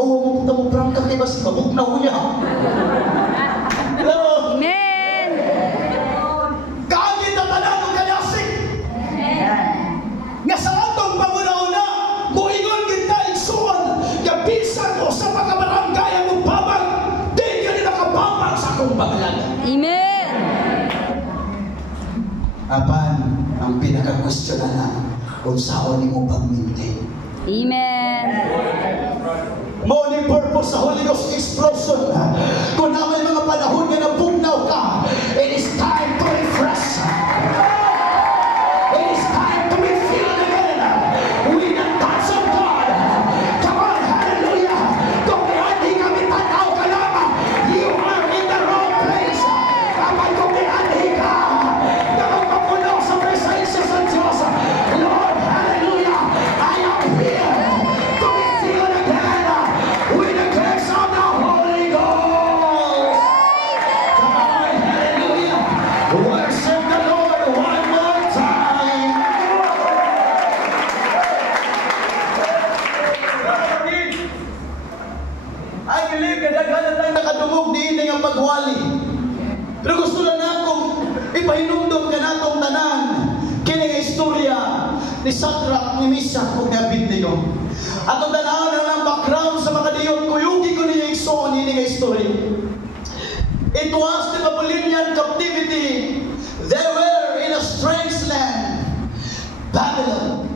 Kauwa mo punta mo prangka kay basi babuk na unya. Hello. Amen. Kaagit na tanan kayasik. Nga sa atong panguna-una, muingon kita igsuon, gabisan ko sa pagkabarangay ang babag, di ka rin nakababag sa akong paglaga. Amen. Apan, ang pinaka-question na kung saan mo pagminti. Amen. Morning purpose sa Holy Ghost explosion. Kung naman mga panahon na nabugnaw ka, it is time to refresh. It is time to be filled again with the touch of God. Come on, hallelujah. Kung hindi kami tanaw ka lamang, you are in the wrong place. Kapag kung hindi ka, kapag mapunaw sa presensya sa Diyos, Lord, hallelujah, I am here to be filled again with the grace of the Holy Ghost. Come on, hallelujah. Worship the Lord one more time. I believe kadaghanan tayo nakadungog diin ang pagwali. Pero gusto lang akong ipahinumdum ka natong tanan kini nga istorya ni Shadrach, ni Meshach, ug ni Abednego. Atong tanawon ang background sa mga diyon, kuyugi ko niya igsoon ini nga istorya. It was the Babylonian captivity. They were in a strange land, Babylon.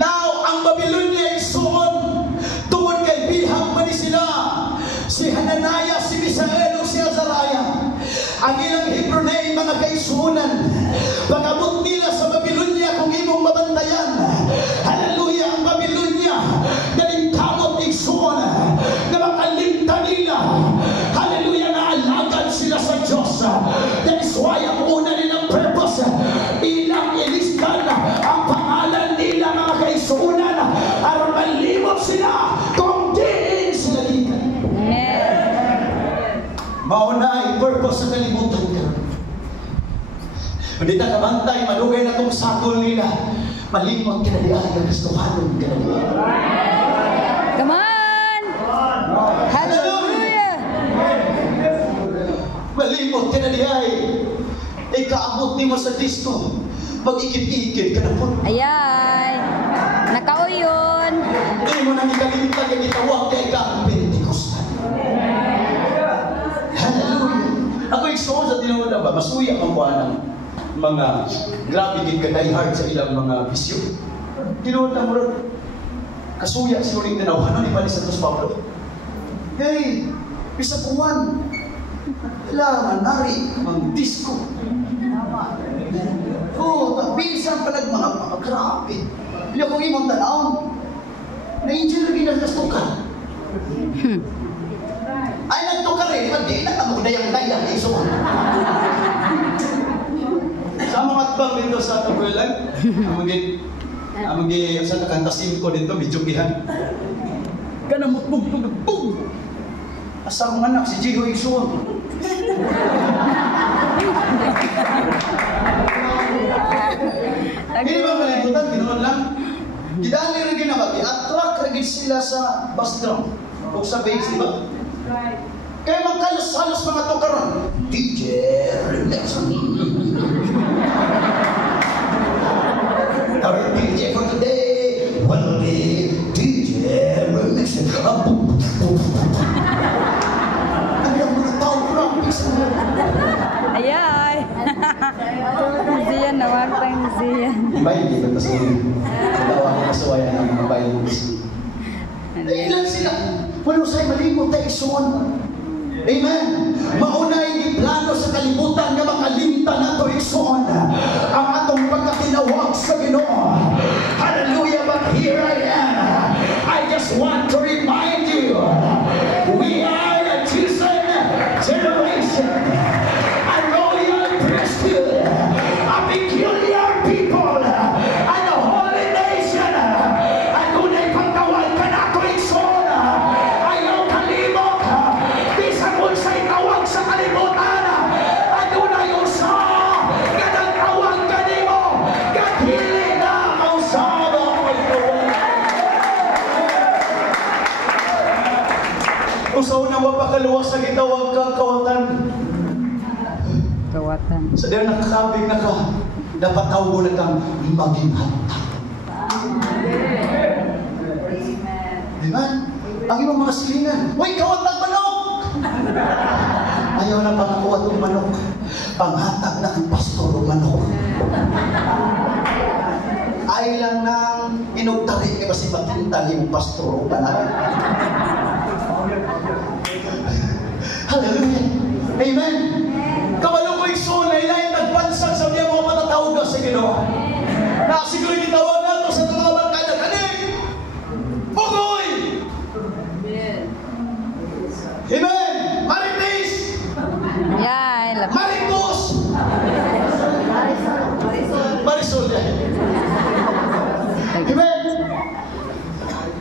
Now, ang Babylonia igsoon, tungod kay bihag pa ni sila, si Hananiah, si Misael, o si Azariah. Ang ilang Hebrew name, mga kaisunan, pag-abot nila sa Babylonia kung imong mabantayan. Hallelujah, ang Babylonia, nalingkamot igsoon, na makalimta nila. Hallelujah, naalagad sila sa Diyos. That is why ang una nilang purpose, ilang ilistan ang pangalan nila, mga kaisunan, para malimot sila kung diin sila dito. Mauna ay purpose sa kalibutan ka. Hindi na kabantay, madugay na itong sakol nila. Malimot ka na diyan, kagustuhanon ka na diyan. Come on. Hallelujah. Malimot ka na diyan. Ikaabot ni mo sa disco. Mag-ikit-ikit ka na po. Ayay. Nakauyon. Hindi mo nang ikalimutan yung itawag kay ka ang Pentecostal. Hallelujah. Ako igsoon sa tinuod ba, masuya ang kuha ng mga grabe gid ka die-hard sa ilang mga bisyo. Tinuod na murag kasuya si uling tinawahan ni Panis Santos Pablo. Hey, bisa puwan. Kailangan nari ang disco. Oh, tabisan pa mga grabe. Hindi ako imong tanawon. Na-enjoy lagi na nastukan. Ay, nagtukar eh. Hindi na kamugdayang-dayang iso. Sa mga tbang dito sa Tabuelan, amagi sa nakantasim ko dito, medyokihan. Kanamutbog, boom! Asa akong anak, si Jiho Isuon. Hindi ba malibutan, ginoon lang? Gidali rin ginabag, i-attract rin sila sa bass drum o sa bass, di ba? Kaya magkalos-halos mga tukaron. DJ Remix. Our DJ for today will be DJ Remix. Ano yung mga tao practice? Ayay. Ziyan, nawagtang Ziyan. Bayi, di ba pasunin? Nagawa ko kasuwayan ng mga bayi. Ilan sila? Walo sa'y malimot tayo isuon. Amen. Maunay plano sa kalibutan nga makalimta na ito isuon ang atong pagkatinawag sa Ginoo. Hallelujah, but here I am. I just want to remind you, we are a chosen generation, a royal priesthood, a peculiar people, and a holy nation. Adunay pagtawag ka na ito isuon. Ayaw kalimot. Bisag unsay tawag sa kalibutan. Adunay usa nga nagtawag kanimo. Kadili na ang usab. Usaw na mapakaluwas sa gitawag kang kawatan. Kawatan. Sa dahil nakakabig na ka, dapat tawag na kang maging hanta. Amen. Ang ibang mga silingan, uy, kawatang manok! Ayaw na pangakuha itong manok. Panghatag na ang pastor o manok. Ay lang nang inugtari ka kasi matintal yung pastor o manok. Hallelujah. Amen. Kabalo ko igsoon na ilayin nagbansag sa mga matatawag na sa Ginoo. Na siguro gitawag nato sa mga barkada kaning Bugoy. Amen. Marites. Yan. Maritos. Marisol. Amen.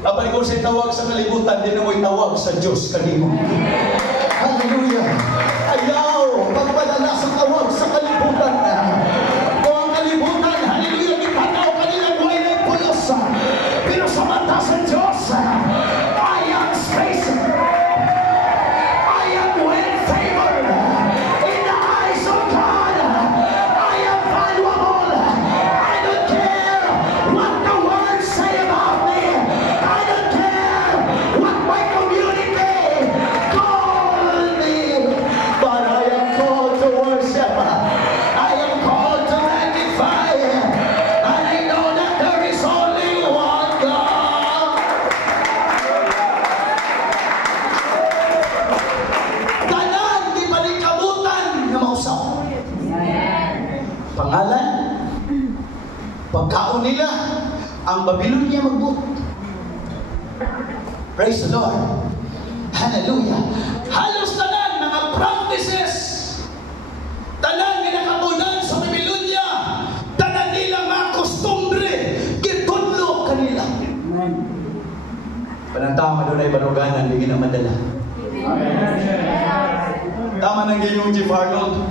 Kapag ikaw sa'y tawag sa kalibutan, din mo'y tawag sa Diyos kanimo. Hallelujah. Ayaw pagpadala sa tawag sa kalibutan. Kung ang kalibutan, hallelujah, ipataw kanilang buhay na pulos. Pero sa mata sa Diyos, I am space. I am well favored. In the eyes of God, I am valuable. I don't care what the world say about me. I don't care what my community call me. But I am called to worship. I am called to magnify. And I know that there is only one God. Tanan di panikabutan na mausaw. Pangalan, pagkaon nila, ang Babylonia magbut. Praise the Lord. Hallelujah. Halos tanan mga practices, tanan nga nakapunan sa Babylonia, tanan nila mga kostumbre, gitudlo kanila. Panantama doon ay baruganan, hindi na madala. Tama ng Ginoong Jeff Arnold.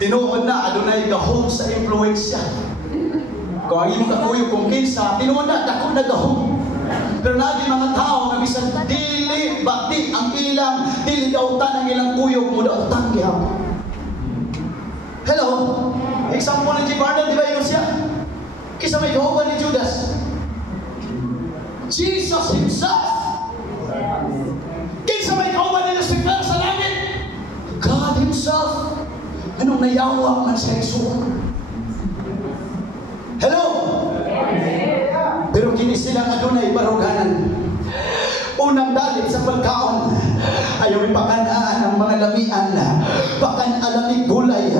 Tinuod na, adunay gahong sa influensya. Kung ang imong kakuyo kung kinsa, tinuod na, dako na gahong. Pero naging mga tao na bisan dili bati ang ilang, dili dautan ang ilang kuyog mo dautan gihapon. Hello? Example ni Jeff Arnold, di ba yun siya? Kisa may gahuban ni Judas. Jesus himself. Kinsa may gahuban ni Lucifer sa langit? God himself. Anong nayawa man sa Yesu? Hello? Pero kini silang adunay baruganan. Unang dalit sa pagkaon, ayaw ipakanaan ang mga lamian, pakan alami gulay,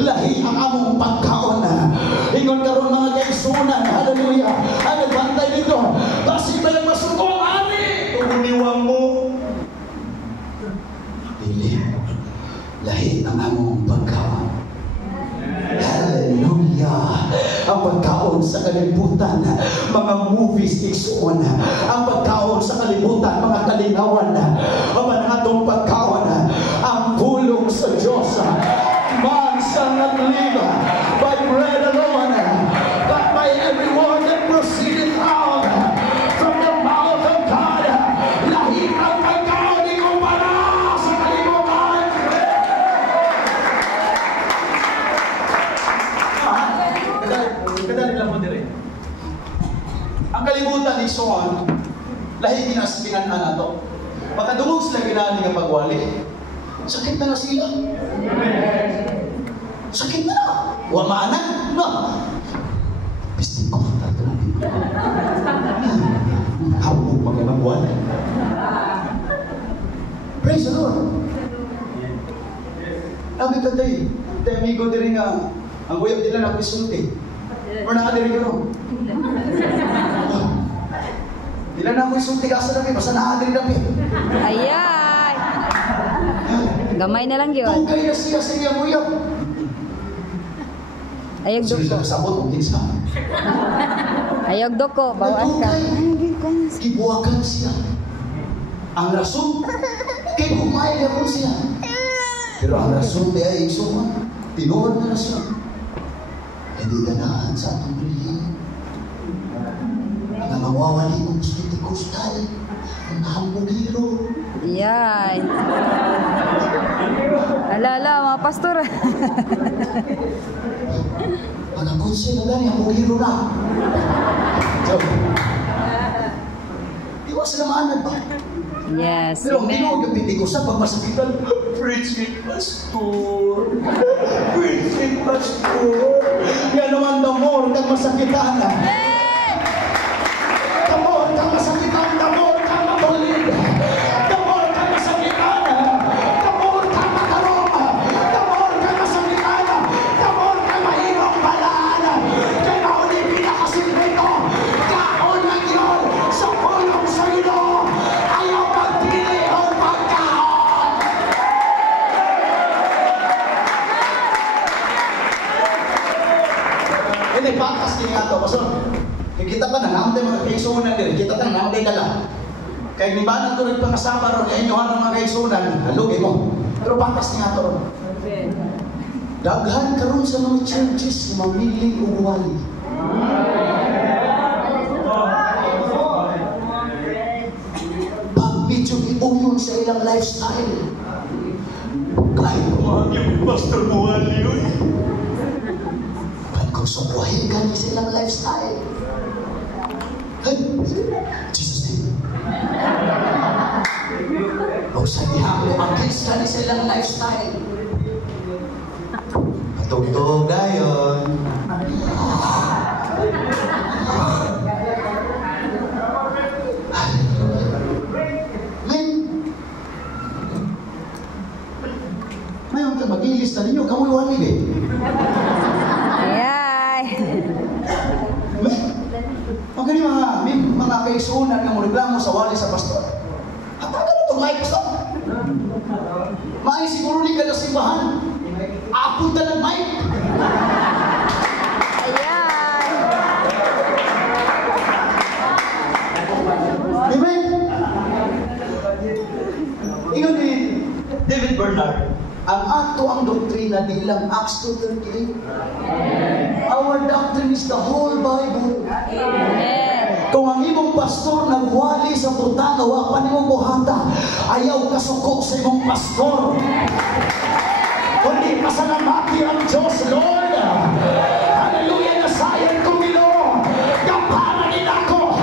lahi ang among pagkaon. Ingon karon mga kaigsunan, hallelujah, ang nagbantay dito, basi ba yung masugong ani? Uniwang mo. Dili, lahi ang among pagkaon. Hallelujah. Ang pagkaon sa kalibutan, mga movies igsuon. Ang pagkaon sa kalibutan, mga kalinawan. Ang manatong pagkaon, ang pulong sa Diyos. Man shall not live by bread alone, but by every word that proceedeth out from the mouth of God. Lahi ang pagkaon, di kumpara sa kalibutan. Kadali lang mo dire. Ang kalibutan ni Son, lahi ginaspinan na to. Pagkadungog sila ginani nga pagwali, sakit na sila. Sakit na. Wamana. No. Pistin ko. Habog magkakagwali. Praise the Lord. Sabi tatay, amigo din nga, ang guyab nila na pisulti. O nakadiri ka ron. Dila na ako isulti ka sa dami, basta nakadiri dami. Ayay. Gamay na lang yun. Tugay na siya sa iyang guyab. Ayog Sige doko. sa sabot, kung kinsa. Ayog doko. Bawas ka. Kibuwagan siya. Ang rason, kay kumayag ako siya. Pero ang rason di ay isuman. Tinuod na rason. Hindi ganahan sa atong relihiyon. Ang mawawali kong Pentekostal, ang hambugiro. Ayay. Ala, mga pastor. Pagkakonsin na gani, ang hero na. Joke. Iwas na maanan ba? Yes, Pero hindi ko amen. gapiti ko sa pagmasakitan. Preach it, Pastor. Preach it, Pastor. Yan naman the more kang masakitan. The more kang masakitan, the more kang mabulid. The more kang masakitan, the more kang matarong. The more kang masakitan, the more kang mahirong balaan. Kaya mauli pinakasikreto. Kaon ng yun sa pulong sa ilo. Ayaw magpili o pagkaon. Hindi, patas din nga ito. Pastor, kita ka na, namatay mga kaisunan din. Kita ka na, namatay ka lang. Kaya ni ba nang tulad pang kasama ron, inyohan ng mga kaisunan, halugin mo. Pero patas din nga ito ron. Daghan ka ron sa mga churches na mamiling uwali. Pag-video iuyon sa ilang lifestyle. Kahit kumahang yung pastor mo wali yun. Kung sukuhin ka sa ilang lifestyle. Hey, Jesus name. Kung sa dihablo, against ka sa ilang lifestyle. Patugtog dayon. Mayon ka mag-ilis na ninyo, kamoy wali eh. Ayay. Ang ganyan mga kaisunan na reklamo sa wali sa pastor. Hatagan ito mga pastor. Maay siguro ni ka na simbahan. Apunta ng mic. Ayay. Amen. Ingon ni David Bernard, ang ato ang doktrina di lang Acts 2:38. Our doctrine is the whole Bible. Amen. Kung ang imong pastor nagwali sa putana, wa pa nimong buhata, ayaw kasuko sa imong pastor. Kundi pasalamati ang Diyos, Lord. Hallelujah, nasayan ko Ginoo. Kaparan ako.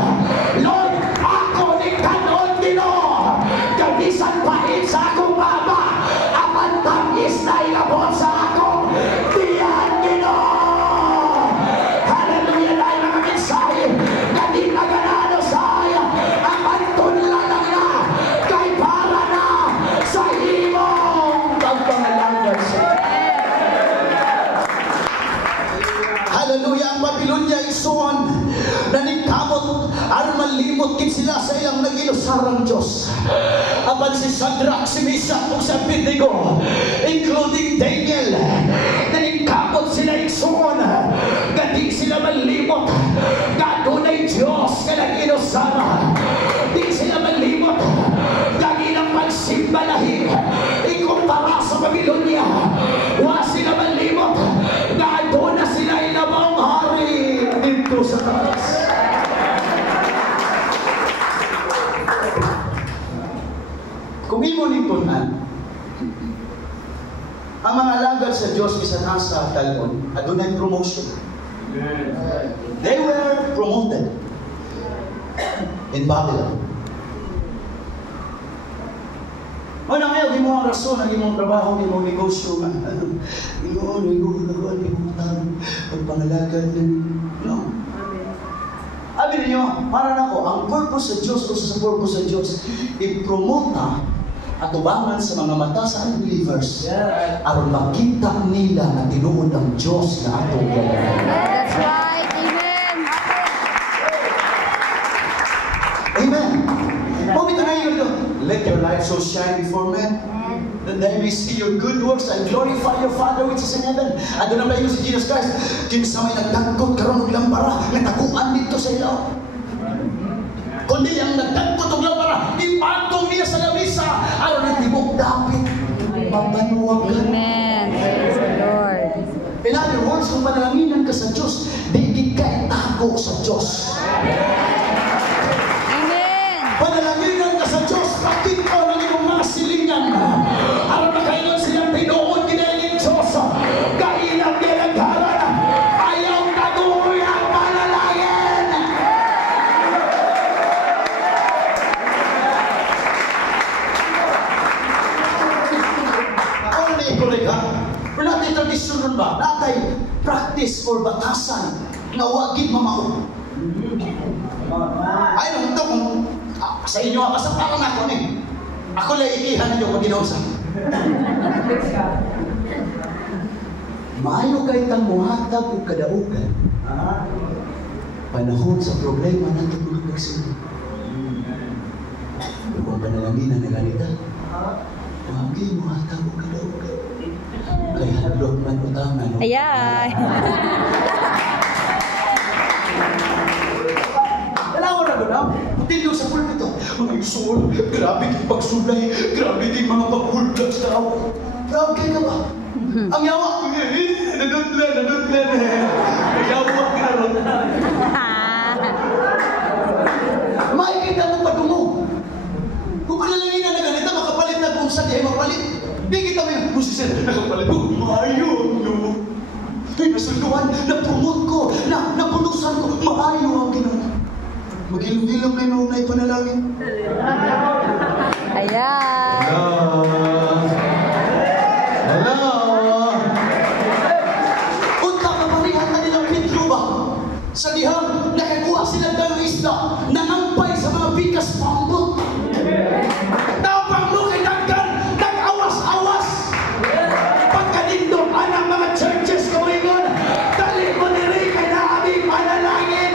Lord, ako ni kanon Ginoo. Gabisan pait sa akong baba. Apan tangis na ilabot sa ako. Diyan Ginoo. Hallelujah, dahil mga mensahe na di naganano saya. Apan tunlan na kay para na sa imong pagpangalangan sa Hallelujah, ang Babylonia isuon na nagkamot aron malimot kit sila sa ilang naginusarang Diyos. Apan si Shadrach, si Meshach ug si Abednego, including Daniel, na nagkamot sila isuon nga di sila malimot nga dunay Diyos nga naginusara. Di sila malimot nga ilang pagsimba lahi ikumpara sa Babylonia. Wa sila malimot nga doon na sila ilabang hari dito sa taas. Kung imo ni tunan, ang mga alagad sa Diyos bisan asa talon, adunay promotion. They were promoted in Babylon. O na ngayon, di mo ang rason, ang imong trabaho, di mo negosyo, pagpangalagad no. Abi ninyo, para na ko, ang purpose sa Diyos o sa purpose sa Diyos, i-promote na at ubangan sa mga mata sa unbelievers. Aron makita nila na tinuod ang Diyos na atong That's right. Amen. Amen. Pumita na yun. Let your light so shine before men, that they may see your good works and glorify your Father which is in heaven. Ado na ba yun si Jesus Christ? Kinsa may nagtangkot karon og lampara, natakuan dito sa ilaw. Kundi ang nagtangkot og lampara, ipatong niya sa lamisa, aron itibok dapit. Mabanuwagan. Amen. Praise the Lord. In other words, kung panalanginan ka sa Diyos, di ka itago sa Diyos. Amen. Panalanginan ka sa Diyos, pakita ng iyong or batasan nga wagid mamao. Ay, nung ito, sa inyo, kasapakan ako ni. Ako lang ikihan ninyo pag ginausa. Maayo kay kang muhatag o kadaugan. Panahon sa problema natin mga pagsunod. Kung panalangin na ganita, wagi muhatag o kadaugan. Kay hadlok man utangan. Ayan. Alam mo na, matindi sa pulpito. Mga isul, grabe kang pagsulay, grabe kang mga paghulgat sa tao. Grabe ka ba? Ang yawa, nadudlan. Ang yawa ka ron. Makikita mo patungo. Kung panalangin na ganito, makapalit na kung saan dihay mapalit. Di kita mo yung musisir, nakapalit ko, maayo. Ay, nasunduan, na-promote ko, napulusan ko, maayo ang ginawa. Mag-ilong-ilong na yung na ipanalangin. Ayan. Hello. Unta ka parihan na nilang Pedro ba? Sa dihang nakakuha sila ng isda, nangampay sa mga bigas pambot. Tapang mo kay Daggan, nag-awas-awas. Pagkanindong anang mga churches ko ngayon, dali mo niri kay naaming panalangin.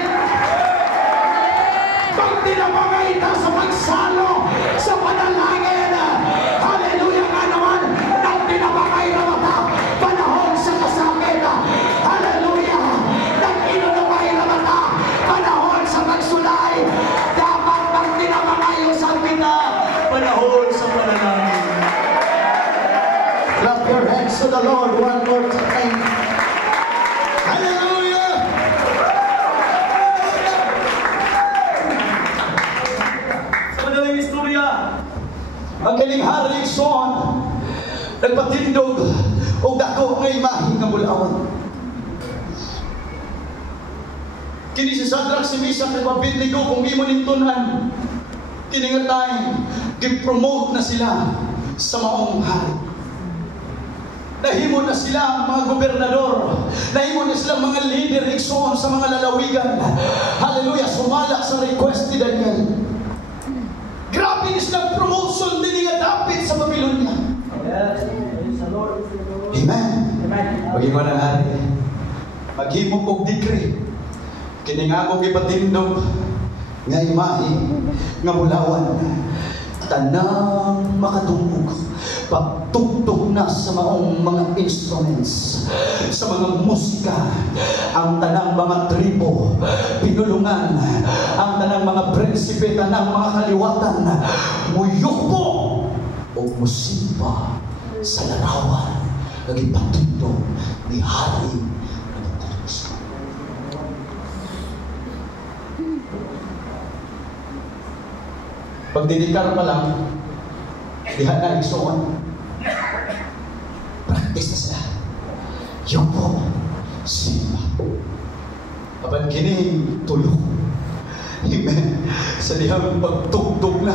Pag tinapangayta sa pagsalo sa panalangin, hallelujah nga naman, nang tinapangay na mata, panahon sa kasakit, hallelujah, nang inunamay na mata, panahon sa pagsulay, dapat pag tinapangay sa kita, panahon sa panalangin. Clap your hands to the Lord one more time. Hallelujah! Sa madaling istorya, ang kaling Hari Son nagpatindog o dako ng imahe nga bulawan. Kini si Shadrach, si Meshach, at Abednego kung imo nintunan, kini nga time, gi-promote na sila sa maong hari. Nahimo na sila mga gobernador, nahimo na sila mga leader ikson sa mga lalawigan. Hallelujah, sumala sa request ni Daniel. Grabe ni silang promotion din nga dapit sa Babylonia. Amen. Pag-iwan ang hari, maghimo kong decree, kini nga akong ipatindog nga imahe nga bulawan, tanang makatungkog, pagtugtog na sa maong mga instruments, sa mga musika, ang tanang mga tribo, pinulungan, ang tanang mga prinsipe, tanang mga kaliwatan, muyukpo o musimba sa larawan, nagipatindog ni Hari Nabucodonosor. Pagdidikar pa lang, diha na igsoon. Practice na sila. Yung po, simba. Kapag kining tulog. Amen. Sa dihang pagtugtog na.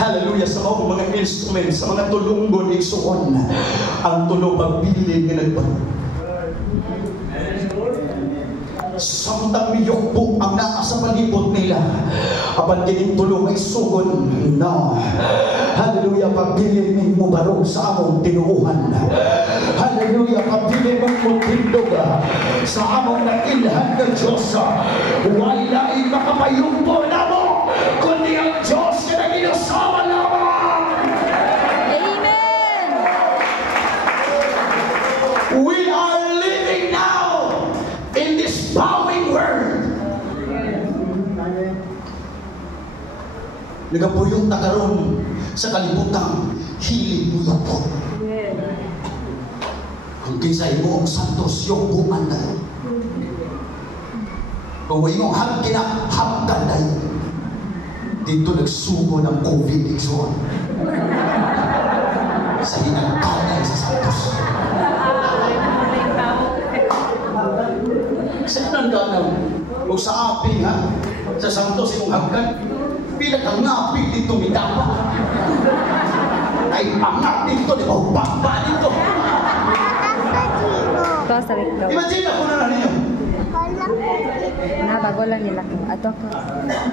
Hallelujah. Sa mga instruments, sa mga tulunggon igsoon. Ang tulog pagbilin nga nagpano. Samtang miyokbo ang naa sa palibot nila, apan kining tulong ay sugon na. Hallelujah, pagbilin min mo barog sa among tinuuhan. Hallelujah, pagbilin mo tindog sa among nailhan ng Diyos. Wala ay makapayumpo na mo, kundi ang Diyos na ginasama lamang. Amen. We are living now in this bowing world. Nagapuyong takaron sa kalibutang hiling mo po. Kung kinsay mo ang santos yung buman na yun. Kung may mong hapgan na yun. Dito nagsugo ng COVID-19 sa hinangkanay sa santos. Sa hinangkanay o sa aping ha, sa santos yung hapgan, bilang ang napig dito mitapa. Ay pangat dito, di ba? Bamba dito. Ito sa ikaw. Imagine ako na ninyo. Na, bago lang nila. Ato ko.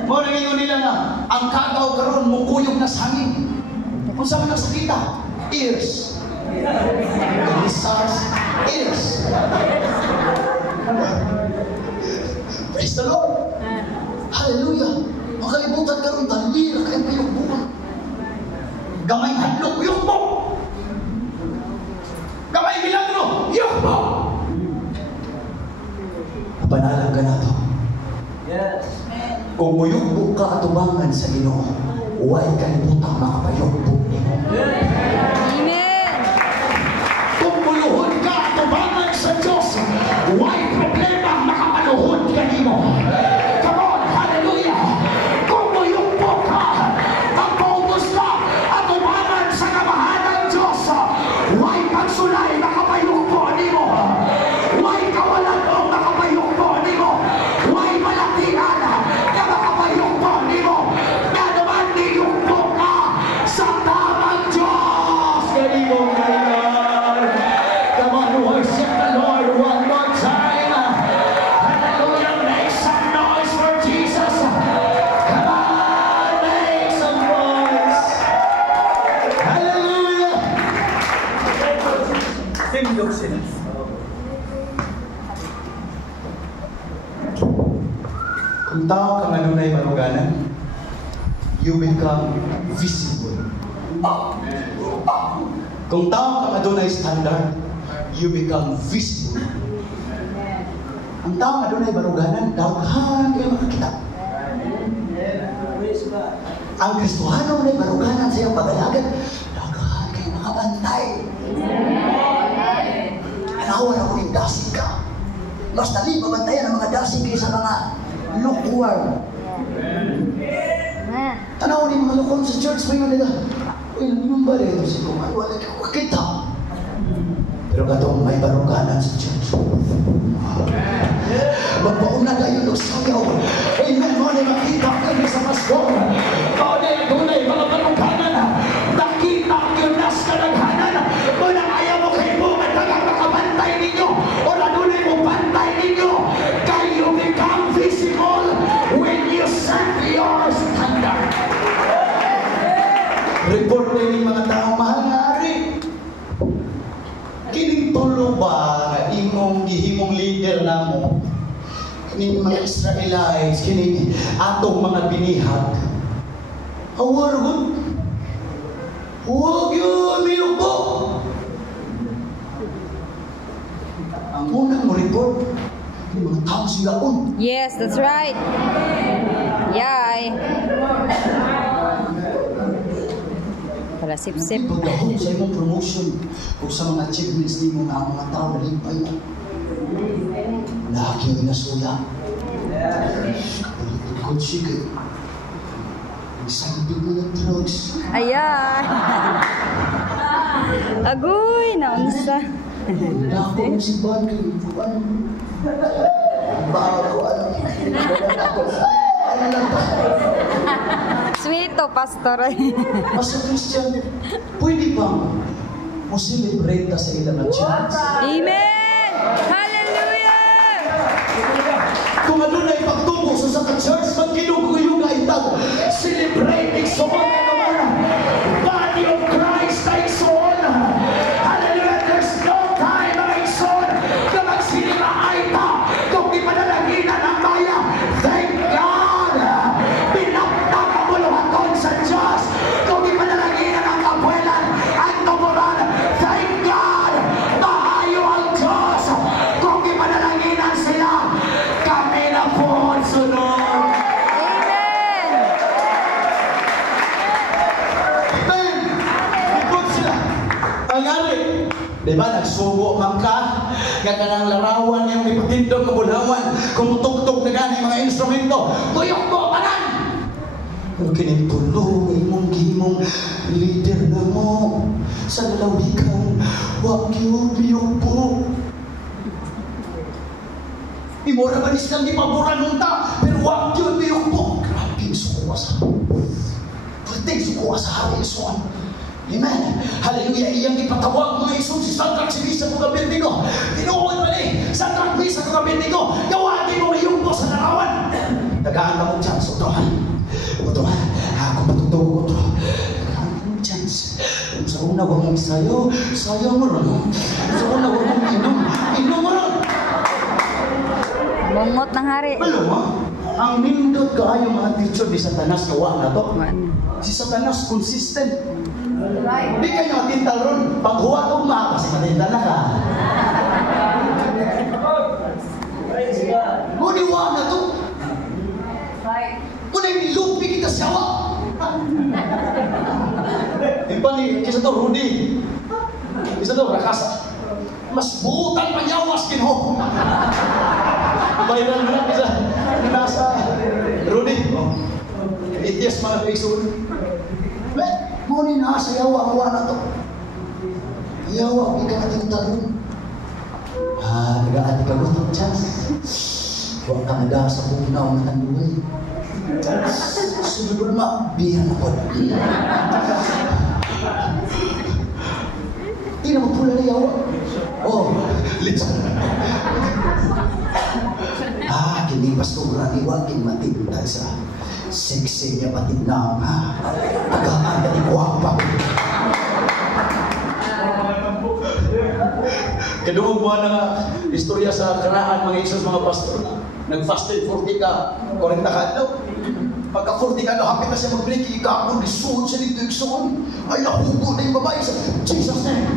Mo nangingon nila na ang kagaw karon mukuyog na sangin. Kung saan nagsakita? Ears. Lizards, ears. Praise the Lord. Hallelujah. Makalimutan ka rin talira kayong piyokbukan. Gamay hadlok, yukbo. Gamay milagro, yukbo. Panalang ka na to. Yes. Kung muyukbo ka atubangan sa Ginoo, huwag kalibutang makapayukbo nimo. Amen. Kung muluhod ka atubangan sa Diyos, huwag problema makapaluhod ka nimo. Come on, hallelujah. Kung muyukbo ka, ang paubos ka atubangan sa kamahalan Diyos, huwag pagsulay makapayukbo nimo. Huwag kawalan o makapayukbo nimo. Huwag malatihan na makapayukbo nimo. Na naman niyukbo ka sa tamang Diyos. Ganimo ngayon. Come on, worship the Lord one more time. Hallelujah. Make some noise for Jesus. Come on, make some noise. Hallelujah. Tindog sila. Kung tao kang anunay maruganan, you become visible. Kung tao kang adunay standard, you become visible. Ang tao kang adunay maruganan, daghan kayo makakita. Praise God. Ang Kristohano na maruganan sa iyong pagalagan, daghan kayo makabantay. Anawan ako yung dasig ka. Mas dali mabantayan ang mga dasig kaysa mga lukewarm. Tanaw ni mga lukon sa church mo yun nila. Uy, naminong ba rin ito si Kumay? Wala ka kakita. Pero katong may baruganan sa church. Magpauna kayo ng sayaw. Amen mo na makita kayo sa pastor. Kau na yung tunay mga baruganan. Nakita yun nas kanaghanan. Unang ayaw mo kayo mo matagang makabantay ninyo. O nanunay mo bantay ninyo. Kayo become visible when you set your standard. Report na yung mga taong mahal nga ari. Kining tulo ba na imong gihimong leader na mo? Kining mga Israelites, kining atong mga binihag. Awargon. Huwag yun, minukbo. Ang unang mo report, yung mga taong sigaon. Yes, that's right. Yay. Para sip-sip. Pagdahon sa imong promotion o sa mga achievements ni mo na ang mga tao na limpay na. Lagi yung nasuya. Kapalit-likod sige. Isang bigla ng drugs. Ayan. Agoy, naunsa. Dako mo si Ban kayo. Bago, ano lang ba? Sweet to, pastor. As a Christian, pwede bang mo celebrate ka sa ilang achievements? Amen! Hallelujah! Kung ano na ipagtungo sa ka-church, magkinuguyuga itag celebrate igsoon na naman. Body of Christ na igsoon. Hallelujah! There's no time na igsoon na magsiniraay pa kung di panalaginan ang maya. Thank God! Pinaptang ang buluhaton sa Diyos kung di panalaginan ang kabuelan at tuburan. Thank God! Maayo ang Diyos kung di panalaginan sila. Kami na po ang sunod. Amen! Ikot sila. Ang ari, di ba nagsugo man ka? Nga kanang larawan yung ipatindog ng bulawan, kumutugtog na gani mga instrumento. Guyok mo, panan! Kung kinitulong imong gimong leader na mo sa lalawigan, wag yung biyok po. Imora ba nisang ipaboran nung ta, pero wag yun biyok po. Grabe, sukuha sa Pwede sukuha sa hari isuan. Amen. Hallelujah. Iyang ipatawag mga Isus si Shadrach, si Meshach, ug Abednego. Tinuod pa ni Shadrach, Meshach, ug Abednego. Gawati mo ngayong sa narawan. Tagaan ka mong chance. Utrohan. Utrohan. Ako patutuwa ko ito. Tagaan ka mong chance. Sa una huwag mong sayo. Sayo mo ron. Sa una huwag mong inom. Inom mo ron. Bungot ng hari. Alam mo, ang nindot kaayo mga teacher di Satanas gawa na to. Si Satanas consistent. Hindi kayo matintal ron. Pag huwag kong maa, kasi matintal na ka. Muniwa na to. Muna yung nilupi kita siyawa. Iba ni, kisa to Rudy. Kisa to Rakasa. Mas buutan panyawas kinho. Viral mo lang kisa. Nasa Rudy. Itias mga paisun. Muna na sa yawa, mawa na to. Yawa, hindi ka natin talon. Nag-aati ka gustong chance. Huwag ka nag sa punaw ng tanduay. Sunod mo naman, bihan ako. Hindi na magpula na yawa. Oh, listen. Kini pastora ni Joaquin matintay sa sexy niya patinang. Tagaan ka ni Guapa. Kadungog mo na istorya sa karaan mga Isus, mga pastor. Nag-fasted 40 ka, 40 ka daw. Pagka 40 ka daw, hapit na siya mag-break, ikakon, isuon siya dito, isuon. Ay, nahugo na yung babae sa Jesus name.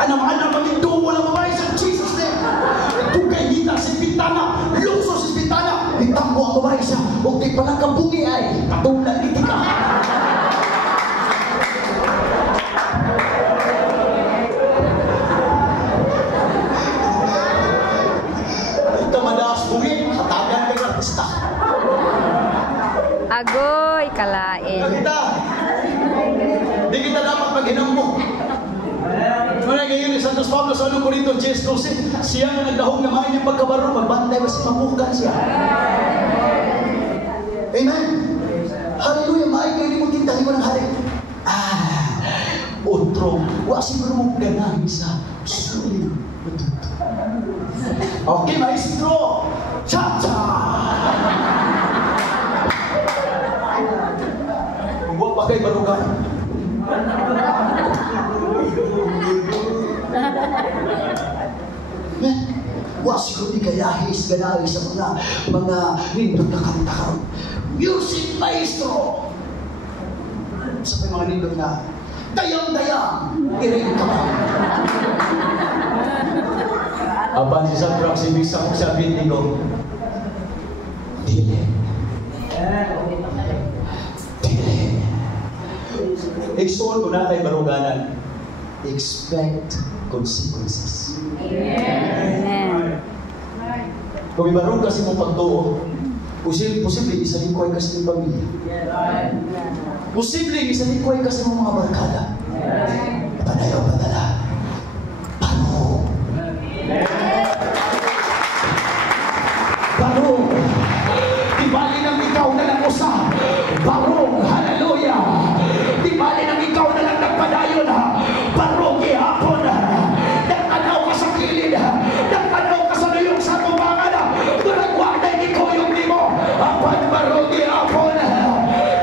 Anam-anam maging duwa ng babae sa Jesus name. Tugay hita sa bintana, lukso sa bintana. Hitang mo ang babae siya, huwag di palang kabungi ay, katulad dito ka. Agoy, kalain. Di kita dapat maghinambok. Ngunit ngayon ni Santos Pablo sa 1 Corinto 10:12, siya na nagdahong na main yung pagkabaro, magbantay ba si mabukan siya. Amen. Hallelujah. Maay kayo ni mo tintahin mo ng hari. Otro. Wa siguro mong ganahin sa sulit. Okay, maestro. Cha-cha! Huwag pa kayo barugan. Huwag siguro di kayahis, ganahin sa mga nindot na kanta. Music maestro! Sa mga nindot na dayang-dayang, iring ka ba? Apan si Shadrach, si Meshach, si Abednego, dili. Igsoon ko na kay baruganan. Expect consequences. Amen. Kung ibarong kasi mong pagtuo, posible isa din ko ay kasi ng pamilya. Posible isa din ko ay kasi ng mga barkada. Padayaw padala. Pano? Barong. Ibali ng ikaw na lang usa. Barong. Hallelujah. Ibali ng ikaw na lang nagpadayon. Barong ihapon. Nagpanaw ka sa kilid. Nagpanaw ka sa nuyong sa tumangan. Nagwag na ikaw yung limo. Apan barong ihapon.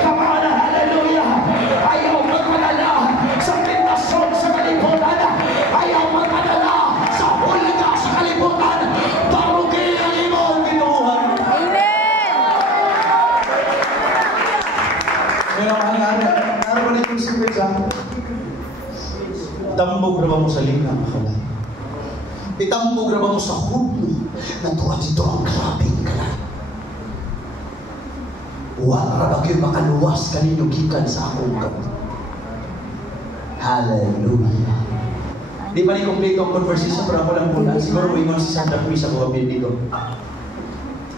Come on. Hallelujah. Ayaw magpadala sa pintasyon sa kalibutan. Ayaw magpadala sa hulga sa kalibutan. Barong ihapon ang ginuhan. Pero ano ba na yung secret sa tambog na ba mo sa lingkang makalay? Itambog na ba mo sa hudlo na tuwag ito ang grabing kalan? Huwag na ba kayo makaluwas kanino gikan sa akong gamot? Hallelujah. Di ba ni-complete ang conversation pero ako lang muna. Siguro mo ingon si Sandra Cruz sa mga dito.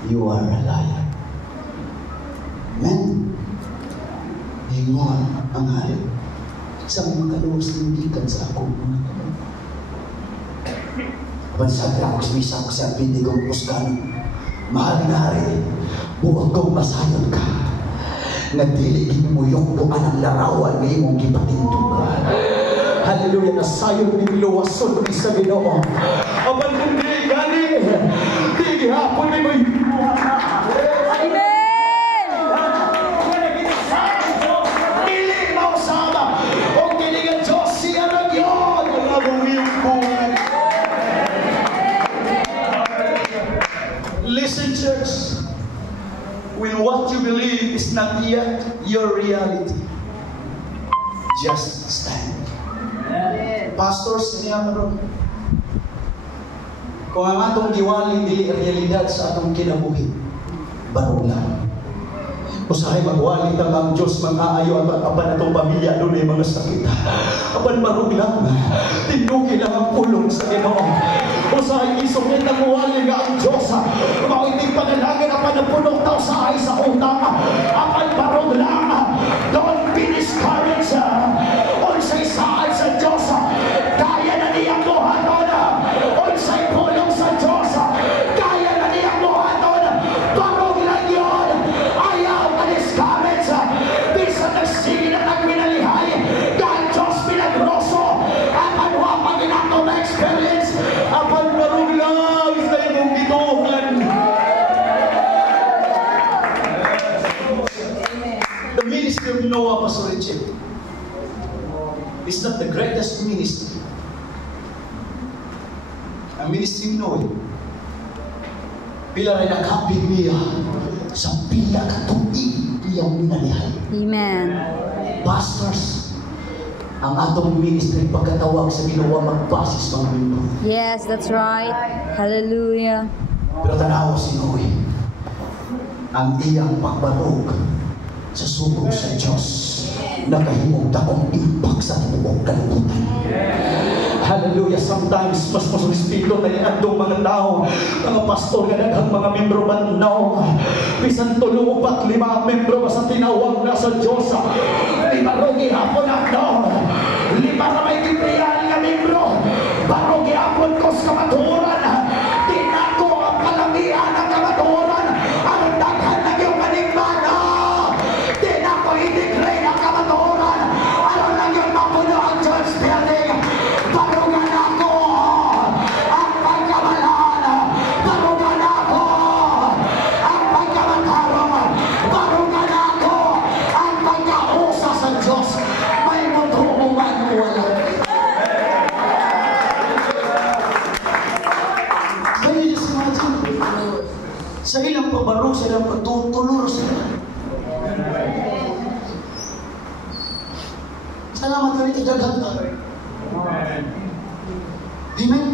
You are a liar. Amen. Ingon ang hari sa mga kaluwas ng gikan sa akong mga kamay. Bansabi ako sa misa ko sa Abednego puskan. Mahal na hari, buwag kong masayon ka. nga dili kinimuyok doan ang larawan nga imong gipatindugan. Hallelujah, nasayon ni luwason ni sa Ginoo. Apan kung di gani, di gihapon ni mo. Listen, church, when what you believe is not yet your reality, just stand. Pastors, niya karon. Kung ang atong giwali dili realidad sa atong kinabuhi, barog lang. Usahay magwali tang ang Diyos mag-aayo at apan atong pamilya doon ay mga sakit. Apan barog lang. Tindugi lang ang pulong sa Ginoo. Usahay isungit ang wali nga ang Diyos. Mawiting panalangin apan ang punong tao sa ay sa utang. Apan barog lang. Don't be discouraged. Unsay saad sa Diyos. Kaya na niyang buhaton. Unsay pulong sa Diyos. Kaya na niyang buhaton. Barog lang yun. Ayaw ka-discouraged. Bisan nagsige na nagminalihay. Dahil Diyos pinagroso. Apan wapang inatong na-experience. Apan barog lang sa imong gituhan. The ministry of Noah, Pastor Richard, is not the greatest ministry. Ang ministry of Noah, pila rin nakapig niya sa pila katuig iyang minalihay. Amen. Pastors, ang atong ministry pagkatawag sa Ginoo magbasis mga membro. Yes, that's right. Hallelujah. Pero tanaw si Noe, ang iyang pagbarog sa subok sa Diyos nakahimong takong impact sa tibuok kalibutan. Hallelujah. Sometimes mas respeto na iandong mga tao, mga pastor nga daghang mga membro bannaw, bisan 3 o 4 membro sa tinawag na sa Diyos. Barogi hapon ako. 5 na may kipriyal nga membro. Barogi hapon ko sa kamaturan. Di na ko ang palamihan ng kamaturan. Ang daghan na yung manigmana. Di na ko i-declare ang kamaturan. Ano lang yung mapuno ang church building. Barugan ako ang pagkamalaan. Barugan ako ang pagkamantarong. Barugan ako ang pagkausa sa Diyos. May matuuman wala. Can you just imagine? Sa ilang pabarog, sa ilang pagtutuluro sila. Salamat ka rito, dagat ka. Amen?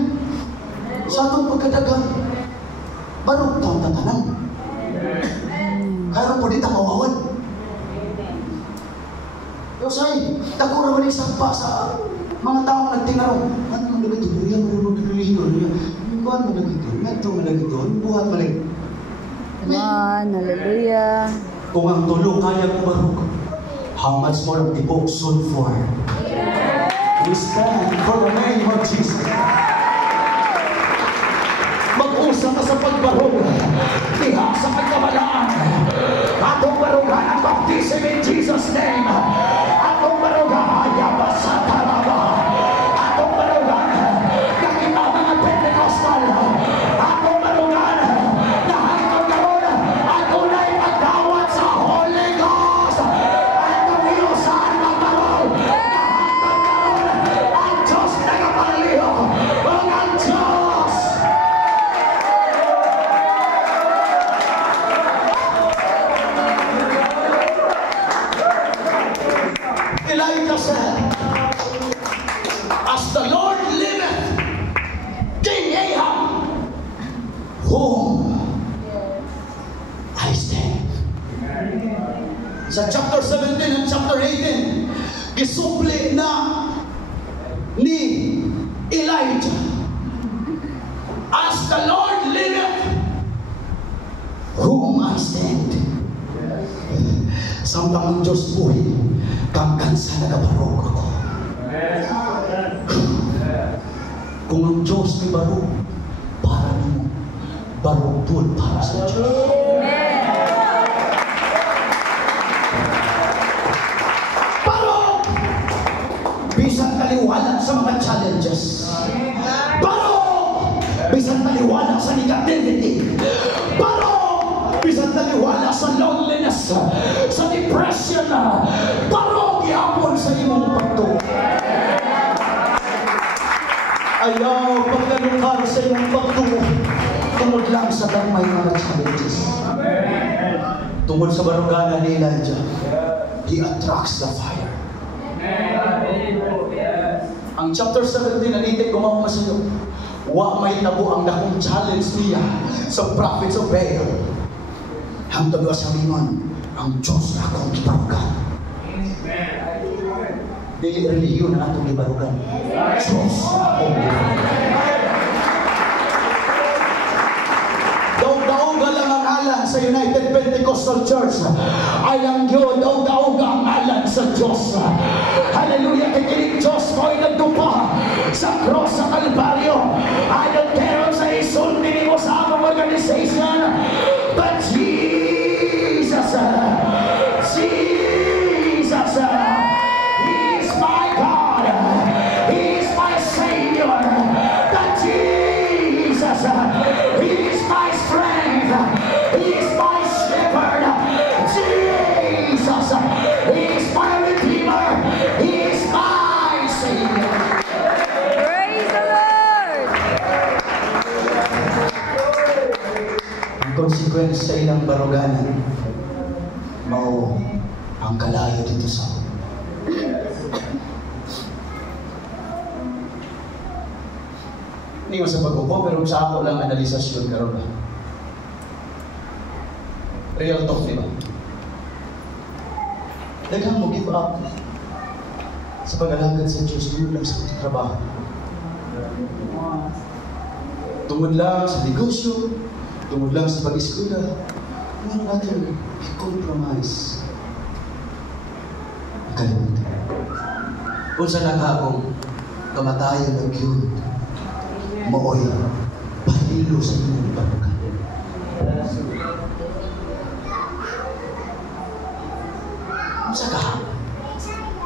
Sa atong pagkadagang, barog taong tatanan. Kaya po dito mawawan. Pero sa'yo, takura ba isang pa sa mga taong nagtingarong, ano man lagi ito? Buyan mo rin magkalihin. Buwan mo lagi ito. Meto mo lagi ito. Buhat mo lagi. Amen. Hallelujah. Kung ang tulo kaya ko barog, how much more ang tibok soon for? We stand for the name of Jesus. Mag-usap ka sa pagbarog. Diha sa pagkamalaan. Atong barugan ang baptism in Jesus' name. Atong barugan hayaba sa taraba. Atong barugan kakita mga Pentecostal. Atong barugan na hanggang karoon atong na ipagdawat sa Holy Ghost. Atong iusan magbarog. Na hanggang karoon ang Diyos nagapaliho. Ang Diyos. Elijah said, as the Lord liveth, King Ahab, whom I stand. Sa chapter 17 and chapter 18, gisupli na ni Elijah, as the Lord liveth, whom I stand. Samtang ang Diyos buhay, kakansa nagabarog ako. Kung ang Diyos may barog, para mo, barog po para sa Diyos. taliwala sa mga challenges. Barog! Bisan taliwala sa negativity. Barog! Bisan taliwala sa loneliness, sa depression. Barog! Yapon sa imong pagtuo. Ayaw pagkalukar sa imong pagtuo. Tungod lang sa damay mga challenges. Tungod sa baruganan ni Elijah, he attracts the fire. Ang chapter 17 nanitig gumawa sa iyo. Wa may tabo ang dakong challenge niya sa prophets of Baal. Hangtod wa sa mingon, ang Diyos na akong gibarugan. Dili relihiyon na atong gibarugan. Diyos na akong gibarugan. Daog-daoga lang ang alam sa United Pentecostal Church. Ay ang yun, daog-daoga ang alam sa Diyos. Hallelujah! Kikinig Diyos mo ay nagdupa sa cross sa Kalbaryo. I don't care sa isulti mo sa among organization. But Jesus, Jesus, He is my God. He is my Savior. That Jesus, He is my strength. He is my shepherd. Jesus, He is my Redeemer. He is my Savior. Praise the Lord! Ang consequence sa ilang baruganan, mao ang kalayo dito sa hindi mo sa pag-upo, pero sa ako lang analisasyon karon ba? Real talk, di ba? Daghang mo give up sa pag-alagad sa Diyos, tungod lang sa trabaho. Tungod lang sa negosyo, tungod lang sa pag-eskwela, tungod natin i-compromise. Kalimutan. Kung sa nakakong kamatayan ng yun, mooy pahilo sa inyong barugan. Sa kahap,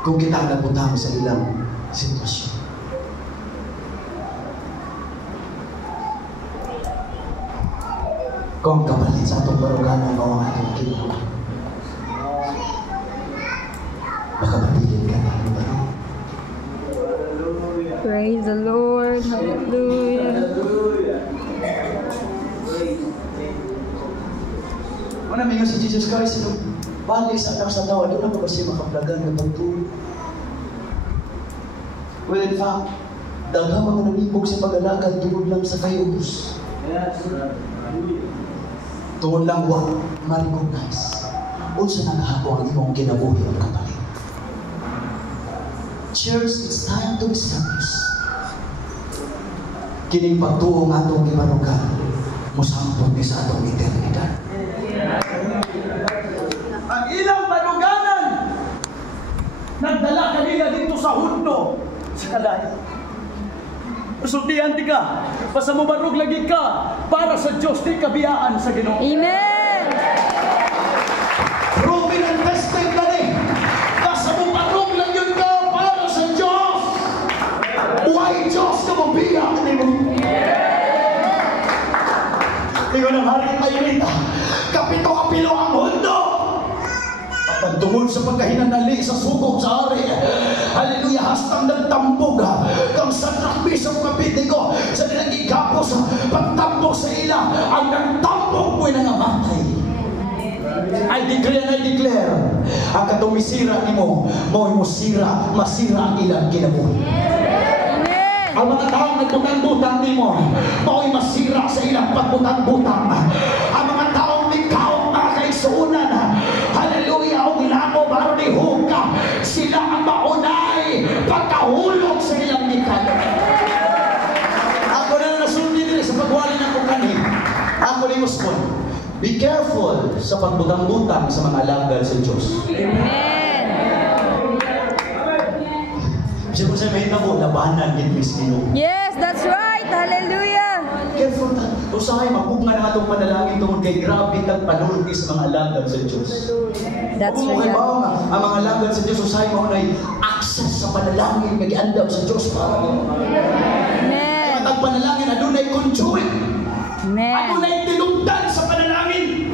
kung kita nagputang sa ilang sitwasyon. Kung kapalit sa itong barugan ng mga atong kinuha, baka mapilin ka na ng barug. Praise the Lord! Hallelujah! Una mingo si Jesus Christ, balik sa anak sa tawa, doon ako kasi makaplagan ng pagtulog. Well, in fact, daghang mga nanibog sa pag-alagad tungod lang sa kayubos. Tungod lang wa ma-recognize. Unsa na nahako ang imong kinabuhi ang kapalit. Church, it's time to be serious. Kining pagtuo nga itong gibarugan, musampon ni sa atong eternidad. Ang ilang baruganan nagdala kanila dito sa Hudno, sa Kalaya. Usultihan ti ka, pasamubarog lagi ka para sa Diyos, di kabiyaan sa Ginoo. Amen! Proven and tested na rin. Pasamubarog lang yun ka para sa Diyos. Why Diyos na mabiyaan ni mo? Tingnan ang hari tayo nita. Kapito-kapilo ang Hudno. Pagtungod sa pagkahinanali sa sugod sa hari. Hallelujah, hastang nagtambog. Kang sa nakbisang kapitigo sa nagigapos pagtambog sa ila. Ang nagtambog mo'y nangamatay. I decree and I declare, ang katumisira ni mo, mo'y masira ang ilang kinabuhi. Ang mga taong nagbutang-butang ni mo, mo'y masira sa ilang pagbutang-butang. Ang mga taong ikaw na kaisuunan, hallelujah, o ilamo baro ni Huka, sila ang maunay pagkahulog sa ilang nikad. Ako na nasundi din sa pagwali ng kukanin. Ako limos po, be careful sa pagbutang-butang sa mga alagad sa Diyos. Amen! Siya kung sa'yo may tabo, labanan din mismo. Yes, that's right! Hallelujah! Careful ta. Usahay, mapugna na itong panalangin tungkol kay grabe kang panulti sa mga alagad sa Diyos. That's Kung right. ang mga alagad sa Diyos, usahay mo na access sa panalangin nga giandam sa Dios para nimo. Amen. Matag panalangin adunay conduit. Amen. Adunay tinubdan sa panalangin.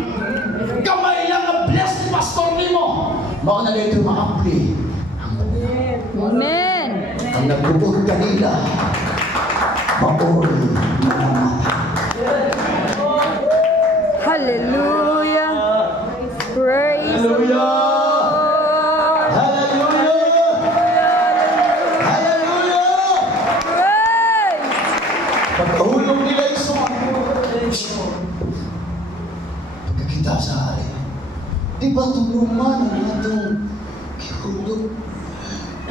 Kamay lang ang blessed pastor nimo. Mao na dito maapli. Amen. Ang nagbubog kanila. Maoy na. Hallelujah. Praise the Hallelujah. Lord. Hallelujah. Hallelujah. Praise. Pagkahulog nila ison. Pagkakita sa hari. Di ba tuluman ang atong kihulog?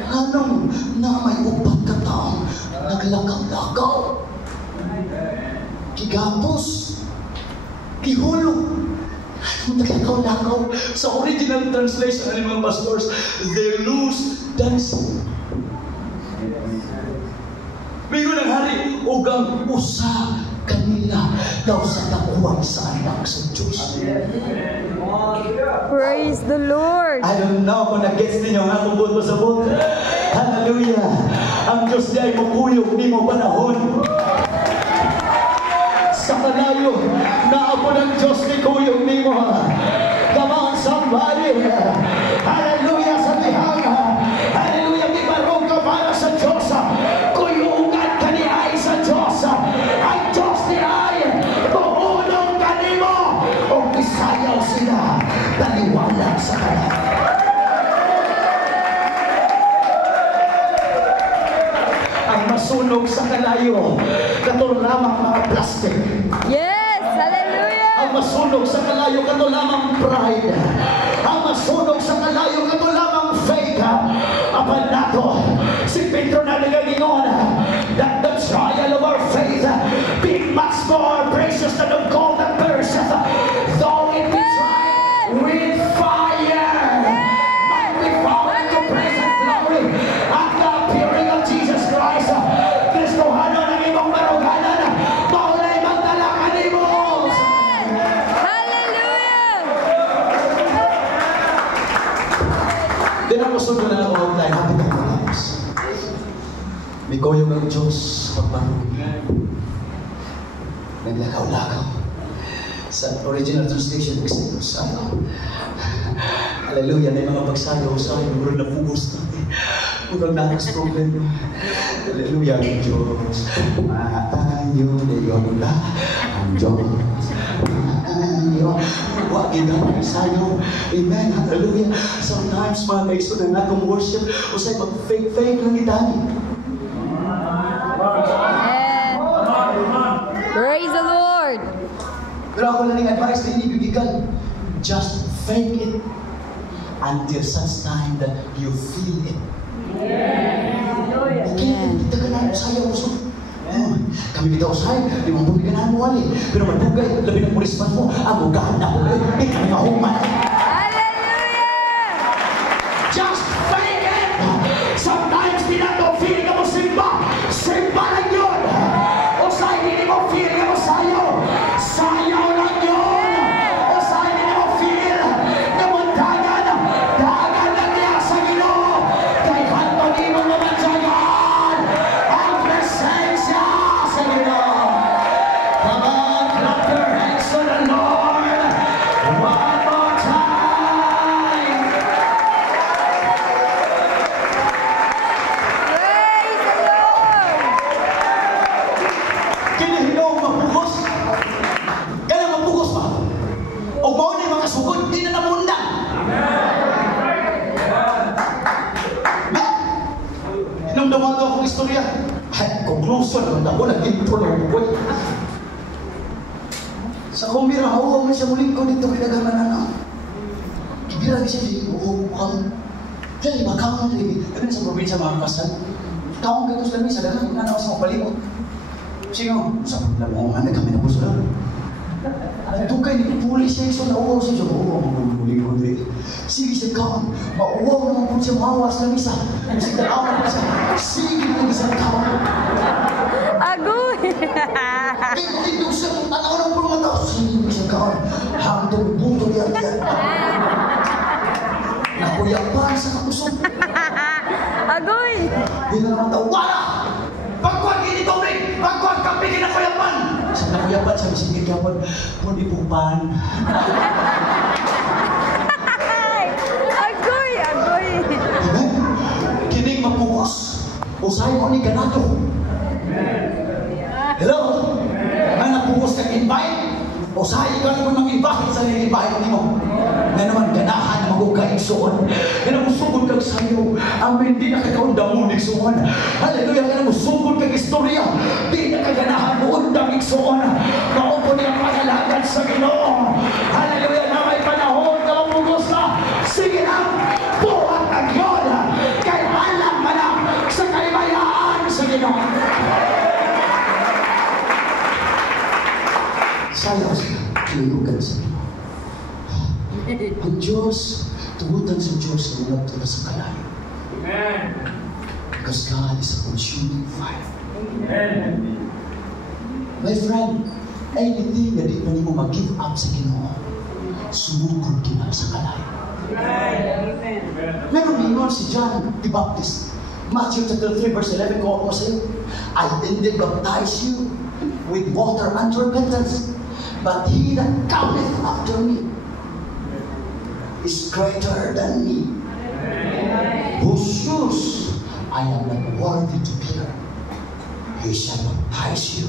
Anong na may upat ka taong naglakaw-lakaw? Kigapos. Kihulog. Naglakaw-lakaw. Sa original translation ng mga pastors, they lose dancing. Bigo ng hari, ugang usa kanila daw sa takuan sa anak sa Diyos. Praise the Lord. I don't know kung nag-gets ninyo ang akong buto sa buto. Hallelujah. Ang Diyos niya ay mukuyog ni mo panahon. Sa kalayo, naabot ang Diyos ni kuyog ni mo. Come on, somebody. Hallelujah sa tihanga. Hallelujah, di barong ka para sa Diyos. Kuyugan ka ni ay sa Diyos. Ang Diyos ni ay buhulong ka ni mo. O isayaw sila. Taliwala sa kanya. Ang masunog sa kalayo, kato lamang mga plastic. Yes. Hallelujah. Ang masunog sa kalayo, kato lamang pride. Ang masunog sa kalayo, kato lamang fake. Apan nato, si Pedro na nagagingon that the trial of our faith be much more precious than of gold and precious, though it be tried with fire, might be found into present glory at the appearing of Jesus Christ. Kristohano ng imong baruganan, maulay magdala ka nimo. Hallelujah. Di na ko sunod na ako online, happy ka matapos. May koyong ang Diyos pagparugin. Naglakaw-lakaw. Sa original translation, kasi sa hallelujah, may mga pagsayaw sa akin, murang napugos natin. Murang nakas problem. Hallelujah, ang Diyos. Maayo na yun na ang Diyos. Maayo. Huwag ginawang sayo. Amen. Hallelujah. Sometimes mga kaiso na natong worship, usay mag-fake-fake lang itani. Amen. Praise the Lord. Pero ako lang yung advice na inibibigan. Just fake it until such time that you feel it. Okay, kita ka na usaya uso. Kami kita usay, di mo pagiganahan mo wali. Pero madugay, labi ng pulisman mo, ang ugahan na ko, di kami mahuman. Hallelujah. Just fake it! Sometimes di na ito feel ka mo simba. Simba lang yun! Usay, di mo feel ka mo sayaw. Sayaw lang yun! Usay, di mo feel ka mo dagan. Dagan lang niya sa Ginoo. Kay hanto di mo naman sayan ang presensya sa Ginoo. Come on, clap your hands to the Lord. One more time. Praise the Lord. Kinihilaw mapugos. Kaya mapugos pa. O mao na yung mga sugod, di na namunda. Nung dumago akong istorya, conclusion, naman ako, nag-intro ng bukoy. Sa kumbira, hawa mo siya muling ko dito, pinagamanan ako. Kibira siya, di ko kami. Kaya iba kang nalibig. Kaya sa probinsya mga kasal, kaong gatos lang sa dagang, na sa mga palibot. Sino? Sa paglamongan na kami na puso lang. Dugay ni pulis siya iso na uwaw siya. Oo, maguling-guling. Sige siya kaon. Mauwaw naman po siya mawas ng isa. Sige talawan na siya. Sige ng isang kaon. Agoy. Tindog siya. Tanaw ng puro mga tao. Sige ng isang kaon. Hangtong buto niya. Nakuyapan sa kapusok. Agoy! Hindi na naman daw, wala! Pagkuhan kini tubig! Pagkuhan kape kinakuyapan! Sa nakuyapan, sabi si Kikapan, hindi po pan. Agoy! Agoy! Amen? Kining mapukos. Usahay mo ni ganado. Hello? May napukos kang invite? Usahay ka naman mag-invite sa invite ni mo. Nga naman ganahan na magugay igsoon. Nga na musugod kag sayo. Amen, di na kakaundang mo igsoon. Hallelujah, nga na musugod kag istorya. Di na kaganahan mo undang igsoon. Maupo niya pangalagan sa Ginoo. Hallelujah, na may panahon na mapugos na. Sige lang, buhat ang yun. Kaya alam ka na sa kalimayaan sa Ginoo. Sayaw siya, kinugan sa Ginoo. Ang Diyos, tugutan sa Diyos na nagtula sa kalayo. Amen. Because God is a consuming fire. Amen. My friend, anything na di pa niyo mag-give up sa Ginoo, sumugod din sa kalayo. Amen. Meron ningon si John the Baptist. Matthew chapter 3 verse 11 ko ako sa'yo, I indeed baptize you with water unto repentance, but he that cometh after me is greater than me, whose shoes I am not worthy to bear. He shall baptize you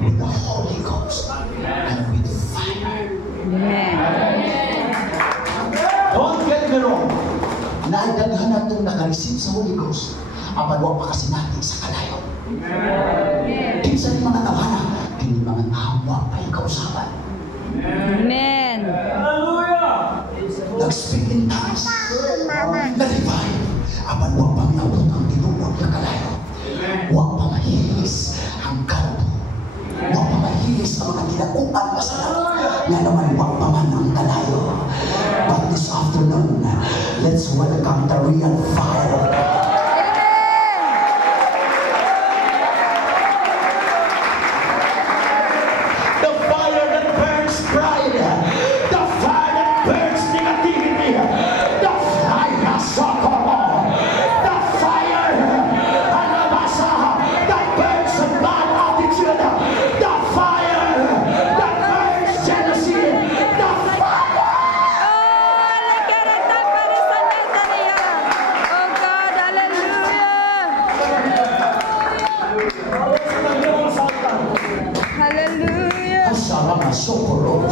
with the Holy Ghost and with fire. Amen. Don't get me wrong. Naidaghan na itong nakareceive sa Holy Ghost. Apan wag pa kasi natin sa kalayo. Kinsa ni mga tawana, kini mga nahawa pa yung kausapan. Amen. Hallelujah. Nag-speak in tongues. Na-revive. Apan wag pa minabot ang tinuod na kalayo. Wag pa mahilis ang kalbo. Wag pa mahilis ang mga tinakuan masarap. Nga naman wag pa man ang kalayo. But this afternoon, let's welcome the real fire of God. The fire that burns pride, the fire that burns negativity, the fire Socorro, the fire Anabasa, that burns bad attitude, the fire that burns jealousy, the fire. Oh God, hallelujah. Hallelujah. Asama Socorro.